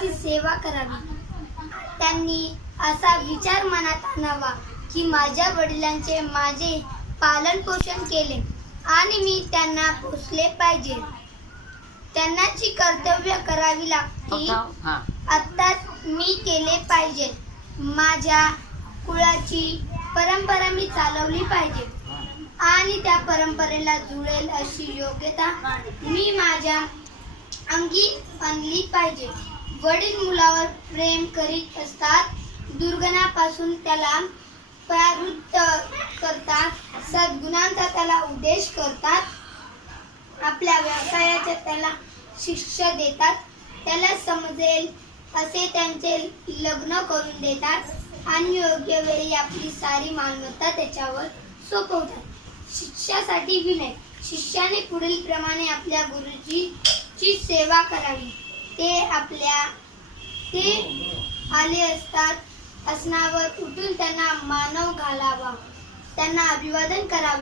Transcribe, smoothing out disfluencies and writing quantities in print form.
त्यांची सेवा करावी. त्यांनी असा विचार मनात आणावा की माझ्या वडिलांचे माझे पालन पोषण केले आणि मी त्यांना पोसले पाहिजे. त्यांना जी कर्तव्य करावी लागतील आता मी केले पाहिजे. माझ्या कुळाची परंपरा मी चालवली पाहिजे आणि त्या परंपरेला जुळेल अशी योग्यता मी माझ्या अंगी आणली पाहिजे. वडील मुलावर प्रेम करीत असतात, दुर्गुणापासून त्याला परावृत्त करतात, सद्गुणांचा त्याला उपदेश करतात, आपल्या व्यवसायाच्या त्याला शिक्षा देतात, त्याला समजेल असे त्यांचे लग्न करून देतात आणि योग्य वेळी आपली सारी मालमत्ता त्याच्यावर सोपवतात. शिष्यासाठी विनय. शिष्याने पुढील प्रमाणे आपल्या गुरुजीची सेवा करावी. ते आले असतात आसनावर उठून त्यांना मानव घालावा, त्यांना अभिवादन करावे.